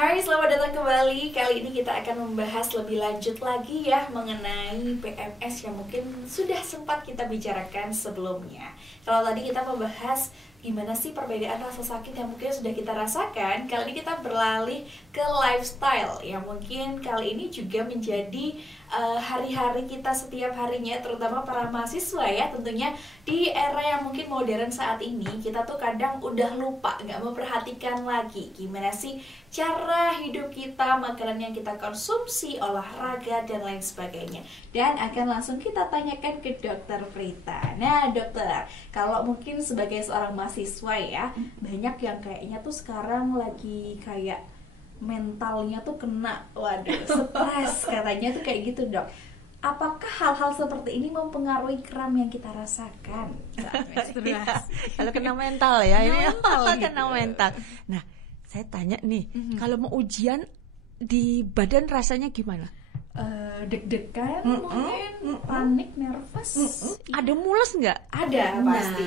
Hai, selamat datang kembali. Kali ini kita akan membahas lebih lanjut lagi ya mengenai PMS yang mungkin sudah sempat kita bicarakan sebelumnya. Kalau tadi kita membahas gimana sih perbedaan rasa sakit yang mungkin sudah kita rasakan, kali ini kita beralih ke lifestyle yang mungkin kali ini juga menjadi hari-hari kita setiap harinya, terutama para mahasiswa ya. Tentunya di era yang mungkin modern saat ini, kita tuh kadang udah lupa, nggak memperhatikan lagi gimana sih cara hidup kita, makanan yang kita konsumsi, olahraga, dan lain sebagainya. Dan akan langsung kita tanyakan ke Dokter Prita. Nah dokter, kalau mungkin sebagai seorang mahasiswa ya, banyak yang kayaknya tuh sekarang lagi kayak mentalnya tuh kena, waduh, stres katanya tuh kayak gitu dok. Apakah hal-hal seperti ini mempengaruhi kram yang kita rasakan? Stres. Kalau kena mental ya, ini Mental gitu. kena mental. Nah, saya tanya nih, kalau mau ujian di badan rasanya gimana? Deg-degan mungkin, panik, nervous. Ada mules nggak? Ada pasti.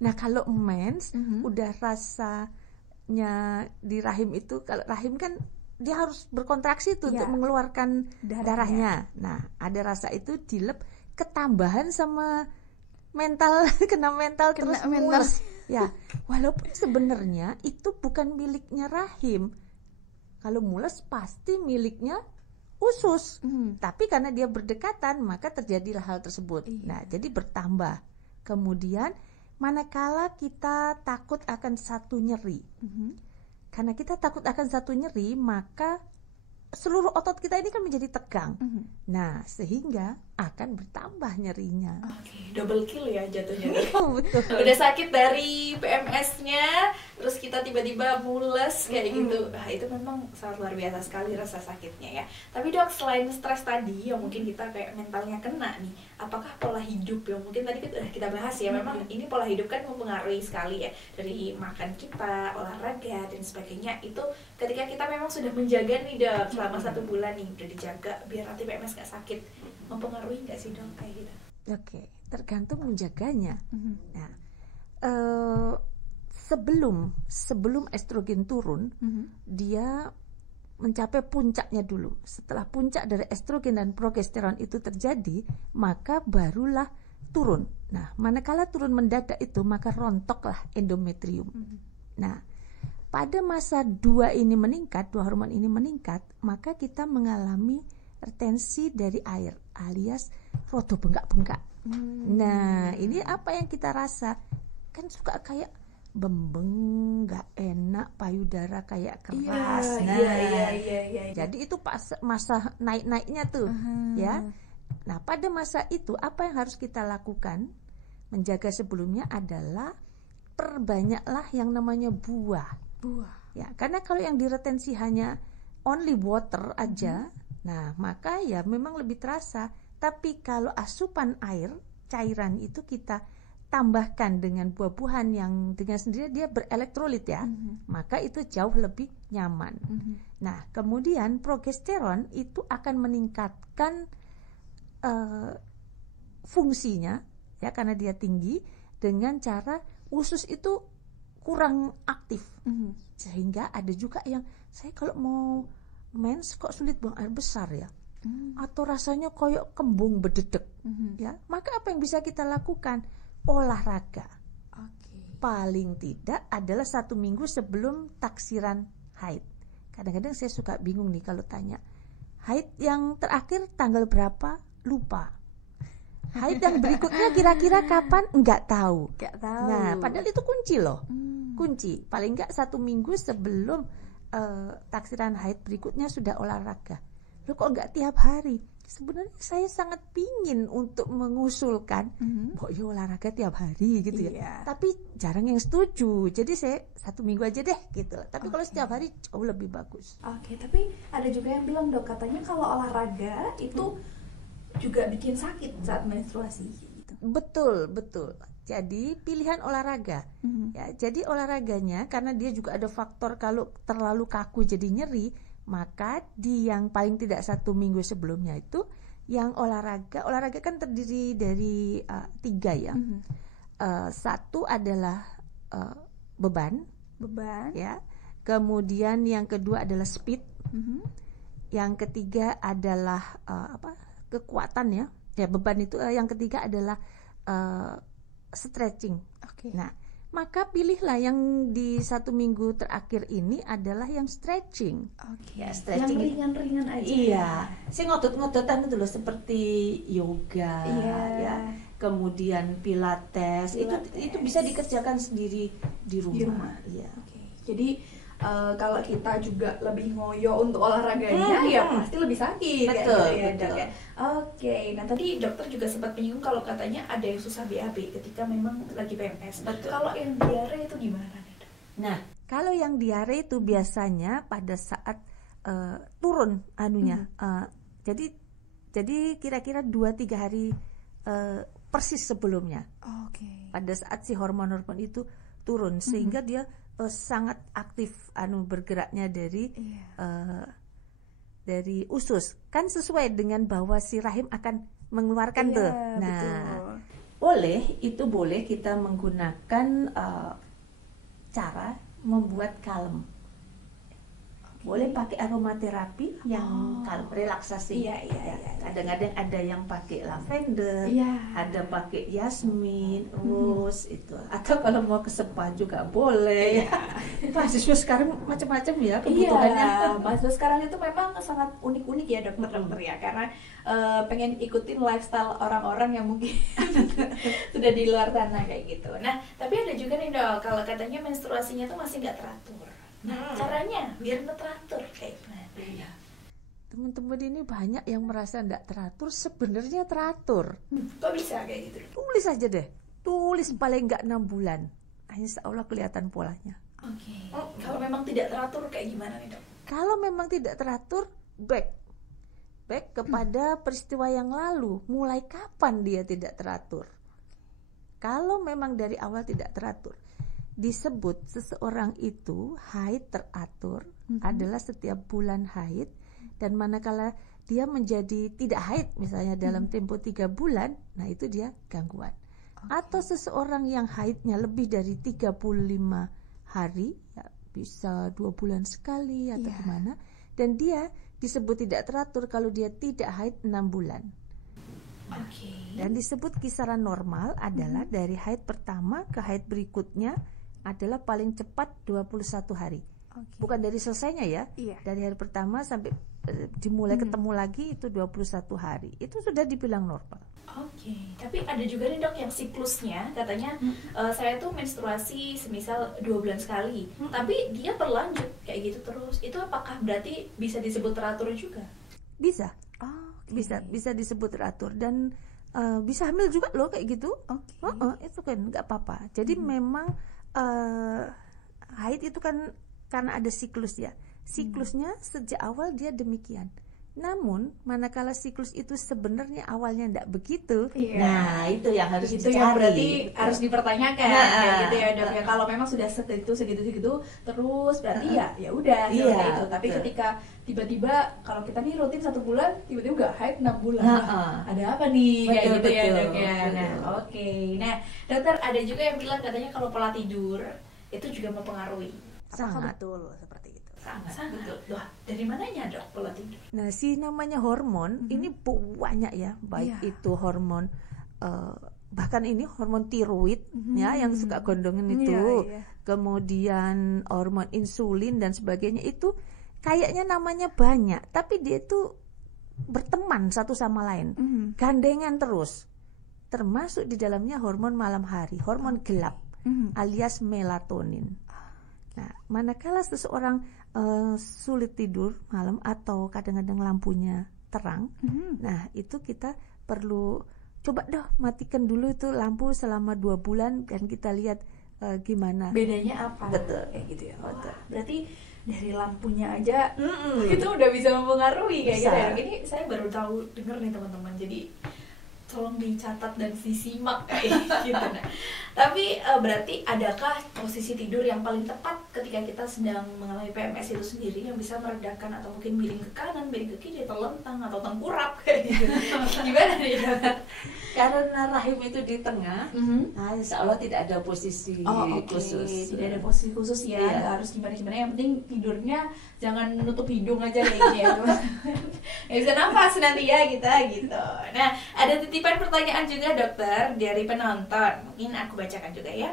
Nah, kalau mens udah rasanya di rahim itu, kalau rahim kan dia harus berkontraksi tuh Iya. untuk mengeluarkan Darahnya. darahnya. Nah, ada rasa itu dilep ketambahan sama mental kena mental terus mental. mules. Ya, walaupun sebenarnya itu bukan miliknya rahim. Kalau mules pasti miliknya usus. Tapi karena dia berdekatan maka terjadilah hal tersebut. Iya. Nah, jadi bertambah. Kemudian manakala kita takut akan satu nyeri. Karena kita takut akan satu nyeri, maka seluruh otot kita ini kan menjadi tegang. Nah, sehingga akan bertambah nyerinya. Oke, double kill ya jatuhnya. Oh, betul. Udah sakit dari PMS-nya, terus kita tiba-tiba mules kayak gitu. Nah, itu memang sangat luar biasa sekali rasa sakitnya ya. Tapi dok, selain stres tadi yang mungkin kita kayak mentalnya kena nih, apakah pola hidup yang mungkin tadi kita bahas ya, memang ini pola hidup kan mempengaruhi sekali ya, dari makan kita, olahraga dan sebagainya. Itu ketika kita memang sudah menjaga nih dok selama 1 bulan nih, udah dijaga biar nanti PMS gak sakit, mempengaruhi nggak sih dok kayak gitu? Oke, tergantung menjaganya. Nah, sebelum estrogen turun, dia mencapai puncaknya dulu. Setelah puncak dari estrogen dan progesteron itu terjadi, maka barulah turun. Nah, manakala turun mendadak itu, maka rontoklah endometrium. Nah, pada masa dua hormon ini meningkat, maka kita mengalami retensi dari air alias rodo bengkak-bengkak. Nah, ini apa yang kita rasa? Kan suka kayak bembeng, gak enak, payudara kayak keras. Iya. Jadi itu pas masa naik-naiknya tuh, ya. Nah, pada masa itu apa yang harus kita lakukan? Menjaga sebelumnya adalah perbanyaklah yang namanya buah. Ya, karena kalau yang diretensi hanya only water aja, nah maka ya memang lebih terasa. Tapi kalau asupan air, cairan itu kita tambahkan dengan buah-buahan yang dengan sendiri dia berelektrolit ya, maka itu jauh lebih nyaman. Nah, kemudian progesteron itu akan meningkatkan fungsinya ya, karena dia tinggi, dengan cara usus itu kurang aktif. Sehingga ada juga yang saya kalau mau mens kok sulit buang air besar ya, atau rasanya koyok kembung berdedek ya, maka apa yang bisa kita lakukan? Olahraga. Paling tidak adalah 1 minggu sebelum taksiran haid. Kadang-kadang saya suka bingung nih kalau tanya, haid yang terakhir tanggal berapa? Lupa. Haid yang berikutnya kira-kira kapan? Enggak tahu. Nah, padahal itu kunci loh. Kunci. Paling enggak 1 minggu sebelum taksiran haid berikutnya sudah olahraga. Loh kok enggak tiap hari? Sebenarnya saya sangat pingin untuk mengusulkan bahwa ya olahraga tiap hari gitu ya. Tapi jarang yang setuju. Jadi saya 1 minggu aja deh gitu. Tapi kalau setiap hari jauh lebih bagus. Oke, tapi ada juga yang bilang dok, katanya kalau olahraga itu juga bikin sakit saat menstruasi gitu. Betul. Jadi pilihan olahraga. Ya, jadi olahraganya karena dia juga ada faktor kalau terlalu kaku jadi nyeri, maka di yang paling tidak 1 minggu sebelumnya itu yang olahraga kan terdiri dari 3 ya. 1 adalah beban Beban. ya. Kemudian yang kedua adalah speed. Yang ketiga adalah kekuatan ya. Ya, beban itu. Yang ketiga adalah stretching. Nah, maka pilihlah yang di 1 minggu terakhir ini adalah yang stretching. Ya, stretching yang ringan-ringan aja. Iya, sih ngotot-ngototan itu loh, seperti yoga, ya. Kemudian pilates. Itu bisa dikerjakan sendiri di rumah. Iya. Jadi kalau kita juga lebih ngoyo untuk olahraganya, ya pasti lebih sakit. Betul, ya, betul. Dok, ya. Nah tadi dokter juga sempat menyinggung kalau katanya ada yang susah BAB ketika memang lagi PMS. Kalau yang diare itu gimana, Dok? Nah, kalau yang diare itu biasanya pada saat turun anunya. Jadi kira-kira 2-3 hari persis sebelumnya. Pada saat si hormon-hormon itu turun, sehingga dia sangat aktif bergeraknya dari usus, kan sesuai dengan bahwa si rahim akan mengeluarkan tuh. Nah, betul. Boleh kita menggunakan cara membuat kalem. Boleh pakai aromaterapi yang kalem, relaksasi. Iya. Kadang-kadang ada yang pakai lavender, ada pakai yasmin, rose itu. Atau kalau mau ke spa juga boleh. Mahasiswa sekarang macam-macam ya kebutuhannya. Mahasiswa sekarang itu memang sangat unik-unik ya dokter ya, karena pengen ikutin lifestyle orang-orang yang mungkin sudah di luar sana kayak gitu. Nah, tapi ada juga nih Dok, kalau katanya menstruasinya tuh masih nggak teratur. Nah, caranya biar teratur kayak gimana? Iya. Teman-teman ini banyak yang merasa tidak teratur, sebenarnya teratur. Kok bisa kayak gitu? Tulis aja deh, tulis paling nggak 6 bulan, insya Allah kelihatan polanya. Kalau memang tidak teratur kayak gimana nih Dok? Kalau memang tidak teratur, back kepada peristiwa yang lalu, mulai kapan dia tidak teratur. Kalau memang dari awal tidak teratur, disebut seseorang itu haid teratur adalah setiap bulan haid, dan manakala dia menjadi tidak haid misalnya dalam tempo 3 bulan, nah itu dia gangguan. Atau seseorang yang haidnya lebih dari 35 hari, ya bisa 2 bulan sekali atau gimana, dan dia disebut tidak teratur kalau dia tidak haid 6 bulan. Dan disebut kisaran normal adalah dari haid pertama ke haid berikutnya adalah paling cepat 21 hari. Bukan dari selesainya ya. Dari hari pertama sampai dimulai ketemu lagi itu 21 hari. Itu sudah dibilang normal. Tapi ada juga nih Dok yang siklusnya katanya saya tuh menstruasi semisal 2 bulan sekali, tapi dia berlanjut kayak gitu terus. Itu apakah berarti bisa disebut teratur juga? Bisa. Bisa disebut teratur, dan bisa hamil juga loh kayak gitu. Itu kan nggak apa-apa. Jadi memang haid itu kan karena ada siklus ya. Siklusnya sejak awal dia demikian. Namun manakala siklus itu sebenarnya awalnya tidak begitu, nah itu yang harus dicari. Yang berarti harus dipertanyakan, kayak gitu ya Dok. Ya kalau memang sudah segitu terus berarti ya udah seperti itu. Tapi ketika tiba-tiba kalau kita nih rutin 1 bulan, tiba-tiba nggak haid 6 bulan, ada apa nih? Kayak gitu ya Dok ya. Nah, Nah, dokter ada juga yang bilang katanya kalau pola tidur itu juga mempengaruhi. Sangat betul seperti itu. Sangat betul. Wah, dari mananya Dok pola tidur? Nah, si namanya hormon ini banyak ya, baik itu hormon bahkan ini hormon tiroid ya yang suka gondongan itu, kemudian hormon insulin dan sebagainya, itu kayaknya namanya banyak, tapi dia itu berteman satu sama lain, gandengan terus. Termasuk di dalamnya hormon malam hari, hormon gelap alias melatonin. Nah, manakala seseorang sulit tidur malam atau kadang-kadang lampunya terang, nah itu kita perlu coba matikan dulu itu lampu selama 2 bulan dan kita lihat gimana bedanya apa. Betul, kayak gitu ya. Berarti dari lampunya aja itu udah bisa mempengaruhi kayak gitu ya. Ini saya baru tahu dengar nih teman-teman. Jadi tolong dicatat dan disimak kayak gitu. Nah, tapi berarti adakah posisi tidur yang paling tepat ketika kita sedang mengalami PMS itu sendiri yang bisa meredakan, atau mungkin miring ke kanan, miring ke kiri, telentang atau tengkurap kayak gitu? Gimana nih? Karena rahim itu di tengah, nah insya Allah tidak ada posisi khusus. Tidak ada posisi khusus ya, Iya. nggak harus gimana-gimana, yang penting tidurnya jangan nutup hidung aja kayak gini ya teman. Nggak bisa nafas nanti ya kita gitu. Nah, ada titipan pertanyaan juga dokter dari penonton, mungkin aku bacakan juga ya.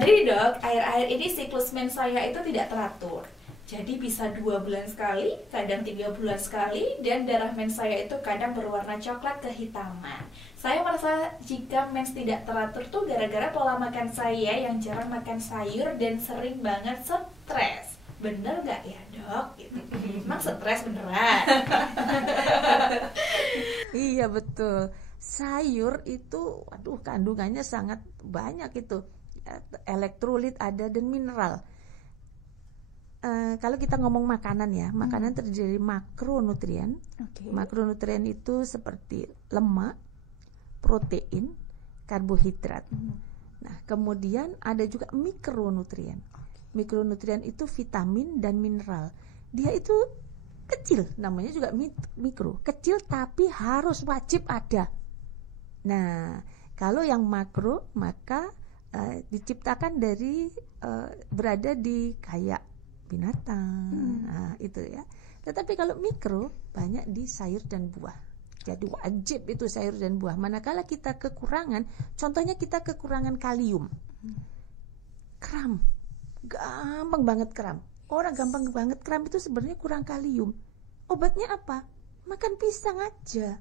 Jadi dok, akhir-akhir ini siklus mens saya itu tidak teratur. Jadi bisa 2 bulan sekali, kadang 3 bulan sekali, dan darah mens saya itu kadang berwarna coklat kehitaman. Saya merasa jika mens tidak teratur tuh gara-gara pola makan saya yang jarang makan sayur dan sering banget stres. Bener nggak ya dok? Gitu. Emang stres beneran? Iya betul. Sayur itu, aduh kandungannya sangat banyak itu. Elektrolit ada dan mineral. Kalau kita ngomong makanan ya, makanan terdiri dari makronutrien. Makronutrien itu seperti lemak, protein, karbohidrat. Nah, kemudian ada juga mikronutrien. Mikronutrien itu vitamin dan mineral. Dia itu kecil, namanya juga mikro. Kecil tapi harus wajib ada. Nah, kalau yang makro maka diciptakan dari berada di kayak binatang, nah, itu ya. Tetapi kalau mikro banyak di sayur dan buah. Jadi wajib itu sayur dan buah. Manakala kita kekurangan, contohnya kita kekurangan kalium, kram, gampang banget kram. Orang gampang banget kram itu sebenarnya kurang kalium. Obatnya apa? Makan pisang aja.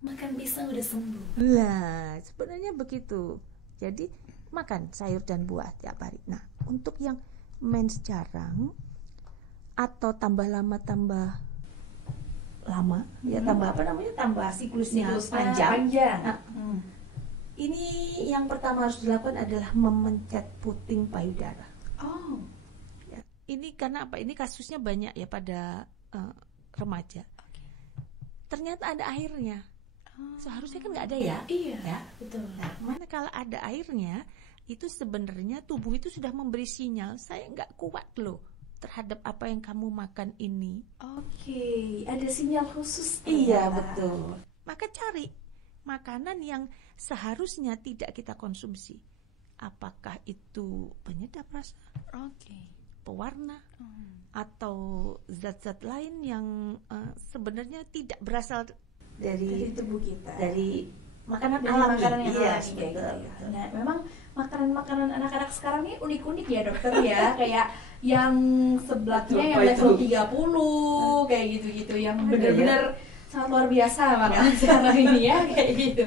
Makan pisang udah sembuh. Lah, sebenarnya begitu. Jadi makan sayur dan buah tiap hari. Nah, untuk yang mens jarang atau tambah lama ya tambah apa namanya, tambah siklusnya panjang. Nah, ini yang pertama harus dilakukan adalah memencet puting payudara. Oh, Ya, ini karena apa? Ini kasusnya banyak ya pada remaja. Ternyata ada airnya. Seharusnya kan nggak ada ya. iya, Ya. betul. Nah, mana kalau ada airnya, itu sebenarnya tubuh itu sudah memberi sinyal, saya nggak kuat loh terhadap apa yang kamu makan ini. Oke, ada sinyal khusus. Iya, ternyata. betul. Maka cari makanan yang seharusnya tidak kita konsumsi. Apakah itu penyedap rasa, pewarna, atau zat-zat lain yang sebenarnya tidak berasal Dari tubuh kita. dari makanan Dari alami. makanan yang Iya, alami kayak betul. gitu ya. Nah, memang makanan-makanan anak-anak sekarang ini unik-unik ya dokter ya. Kayak yang sebelahnya yang level 30 kayak gitu-gitu, yang benar-benar sangat luar biasa makanan sekarang ini ya kayak gitu.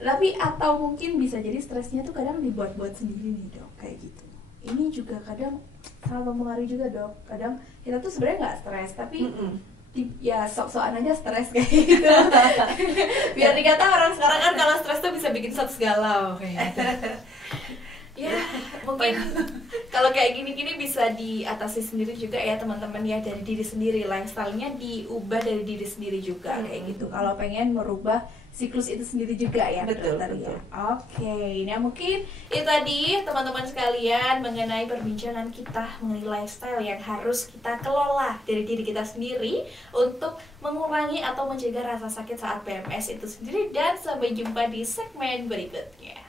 Tapi atau mungkin bisa jadi stresnya tuh kadang dibuat-buat sendiri nih dok, kayak gitu. Ini juga kadang sangat mempengaruhi juga dok. Kadang kita tuh sebenarnya nggak stres, tapi ya sok-sokan aja stres kayak gitu. Biar dikata orang sekarang kan kalau stres tuh bisa bikin stres galau kayak gitu. Ya, mungkin kalau kayak gini-gini bisa diatasi sendiri juga ya teman-teman ya, dari diri sendiri. Lifestyle-nya diubah dari diri sendiri juga kayak gitu. Kalau pengen merubah siklus itu sendiri juga ya. Betul, dokter, betul. ya. Oke, nah mungkin itu tadi teman-teman sekalian mengenai perbincangan kita mengenai lifestyle yang harus kita kelola dari diri kita sendiri untuk mengurangi atau mencegah rasa sakit saat PMS itu sendiri. Dan sampai jumpa di segmen berikutnya.